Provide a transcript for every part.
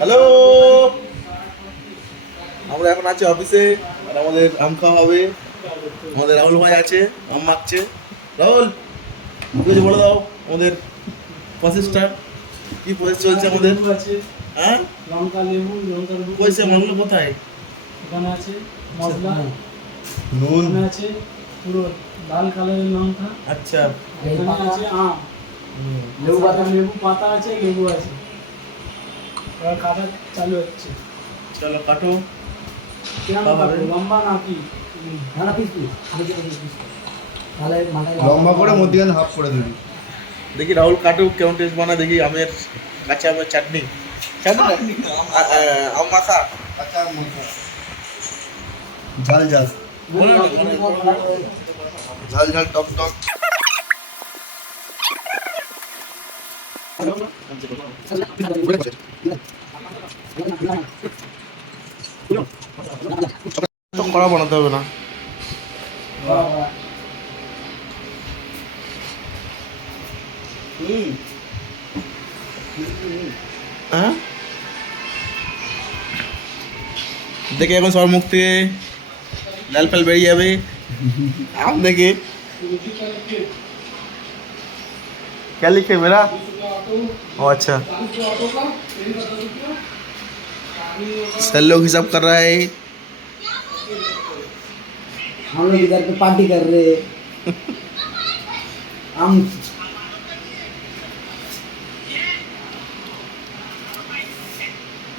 Hello, আমরা এখন আছি অফিসে আর আমাদের আম খাওয়া হবে। আমাদের রাহুল ভাই আছে, আম মাখছে। রাহুল, কিছু বলে দাও আমাদের প্রসেসটা, কি প্রসেস চলছে আমাদের? হ্যাঁ, লঙ্কা লেবু কইছে মশলা কোথায়? এখানে আছে মশলা, নুন এখানে আছে পুরো লাল কালারের লঙ্কা। আচ্ছা, এখানে আছে আম, লেবু পাতা আছে, লেবু আছে। এবার কাটা চালু হচ্ছে। চলো কাটো। কেমন কাটবো, লম্বা নাকি? না পিস পিস তাহলে মাথায় লম্বা করে মধ্যখানে হাফ করে দিবি। দেখি রাহুল কাটুক, কেমন টেস্ট বানায় দেখি। আমের কাঁচা আমের চাটনি, চাটনি না, আম মাখা। কাঁচা লঙ্কা ঝাল ঝাল ঝাল ঝাল টক টক। তো কড়া বানাতে হবে না। হ্যাঁ, দেখে এখন সবার মুখ থেকে লাল ফাল বেরিয়ে যাবে আম দেখে। क्या लिखे मेरा? ओ अच्छा, सर लोग हिसाब कर रहा है। हम लोग इधर पे पार्टी कर रहे हैं। हम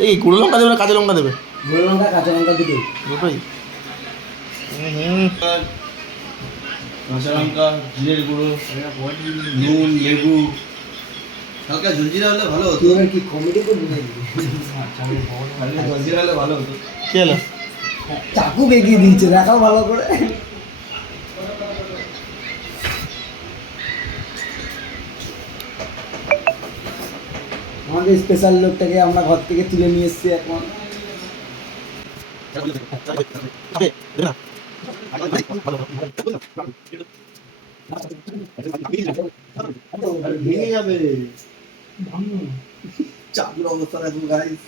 এই গুঁড়ো লঙ্কা দেবে না কাঁচা লঙ্কা দেবে? গুঁড়ো লঙ্কা কাঁচা লঙ্কা দুটোই। দুটোই। কাঁচা লঙ্কা, জিরের গুঁড়ো, নুন, লেবু, হালকা জলজিরা হলে ভালো হতো। তুই এবার কি কমেডি করবি নাকি? হালকা জলজিরা হলে ভালো হতো। কি হলো? চাকু বেঁকিয়ে দিয়েছে, দেখাও ভালো করে। আমাদের স্পেশাল লোকটাকে আমরা ঘর থেকে তুলে নিয়ে এসেছি এখন। ভেঙে যাবে। ভাঙবো না। চাকুর অবস্থা দেখো গাইস।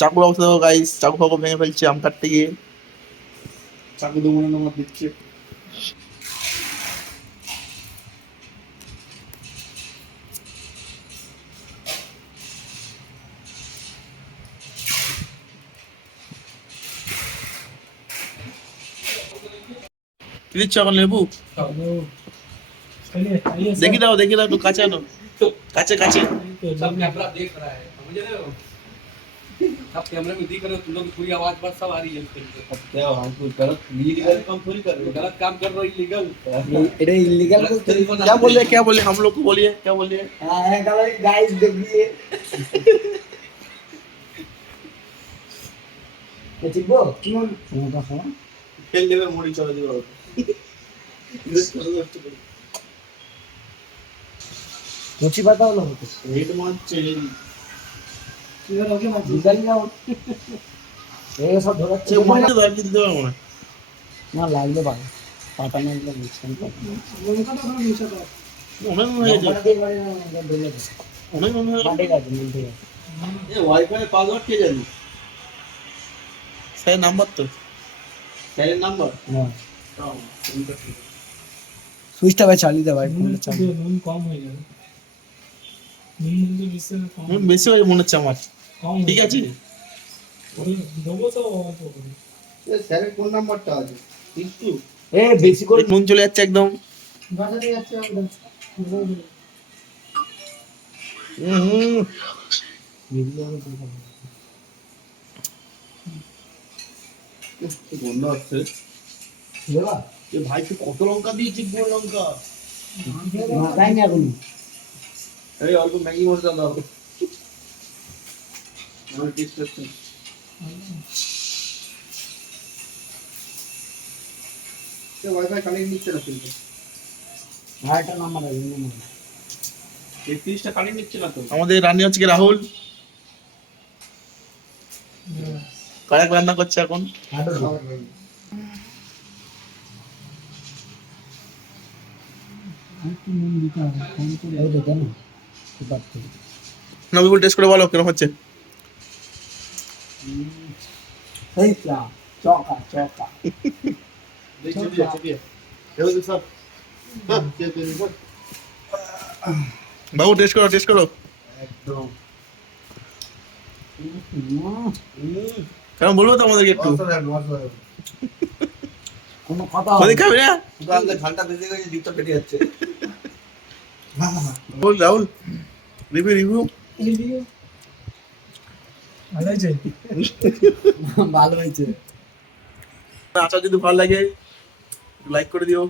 চাকুর অবস্থা দেখো গাইস, চাকু ফাকু ভেঙে ফেলছে আম কাটতে গিয়ে। চাকু দমনে নামার দিচ্ছে। কি দিচ্ছ এখন? লেবু লেবু। खाइए सर। দেখি দাও একটু কাঁচা আনো, কাছে কাছে। सब कैमरा देख रहा है, समझ रहे हो? सब कैमरे में दिख रहे हो, तुम लोग की पूरी आवाज बात सब आ रही है इसके अंदर। अब क्या हम कोई गलत लीगल काम थोड़ी कर रहे हो। गलत काम कर रहे हो, इलीगल। এটা ইলিগাল বলতে क्या बोले हम लोग को बोलिए, क्या बोलिए? হ্যাঁ তাহলে গাইস দেখিয়ে চিকবো কি মন তোমার ফোন ফেল দেবে মুড়ি চলে দেবে। মুচি পাতা হলো হতো রেড মাছ চলে এবার ওকে মাছ দিদাই যাও এই সব ধরাচ্ছে মোবাইলটা ধর দিতে পারবো না। না লাগলে ভাই পাতা না লাগলে মিশন পাতা লঙ্কা তো ওখানে মিশাতে হবে। অনেক মনে হয়েছে, পাতা দিয়ে বাড়ি না ধরে দে অনেক মনে হয়েছে। মাঠে গেছে মিলতে গেছে এ ওয়াইফাই পাসওয়ার্ড কে জানি? সেই নাম্বার তো স্যারের নাম্বার? হ্যাঁ সুইচটা ভাই চালিয়ে দে ভাই নুন ফোনটা একটু চালিয়ে দিও, নুন কম হয়ে যাবে। নুন কিন্তু বেশি হলে কম নুন বেশি হয়ে মনে হচ্ছে আমার। কম ঠিক হয়ে আছে, যাবে। দেবো তো অল্প করে। এ স্যারের কোন নাম্বারটা আছে? কিন্তু এ বেশি করে নুন চলে যাচ্ছে একদম। বাজারে যাচ্ছে আমাদের। গন্ধ আসছে। দেবা এ ভাই তুই কত লঙ্কা দিয়েছিস? বড় লঙ্কা। না তাই না এখন এই অল্প ম্যাগি মশলা দাও। আমার টেস্ট করতে। ওয়াইফাই কানেক্ট নিচ্ছে না কিন্তু। আরেকটা নাম্বার আছে নাম্বার এই পিসটা কানেক্ট নিচ্ছে না তো। আমাদের রান্না হচ্ছে কি রাহুল কয়েক রান্না করছে এখন। একটু নুন দিতে হবে, কম করে। এই তো কেন না বিপুল টেস্ট করে বলো কেরকম হচ্ছে। সেই চা চকা চকা বাবু টেস্ট করো টেস্ট করো একদম কেমন বলবো তো আমাদেরকে একটু কোনো কথা ওদের খাবি না ঘন্টা বেজে গেছে জিপটা পেটে যাচ্ছে বল রাহুল রিভিউ রিভিউ ভালো হয়েছে ভালো হয়েছে। আচার যদি ভালো লাগে লাইক করে দিও।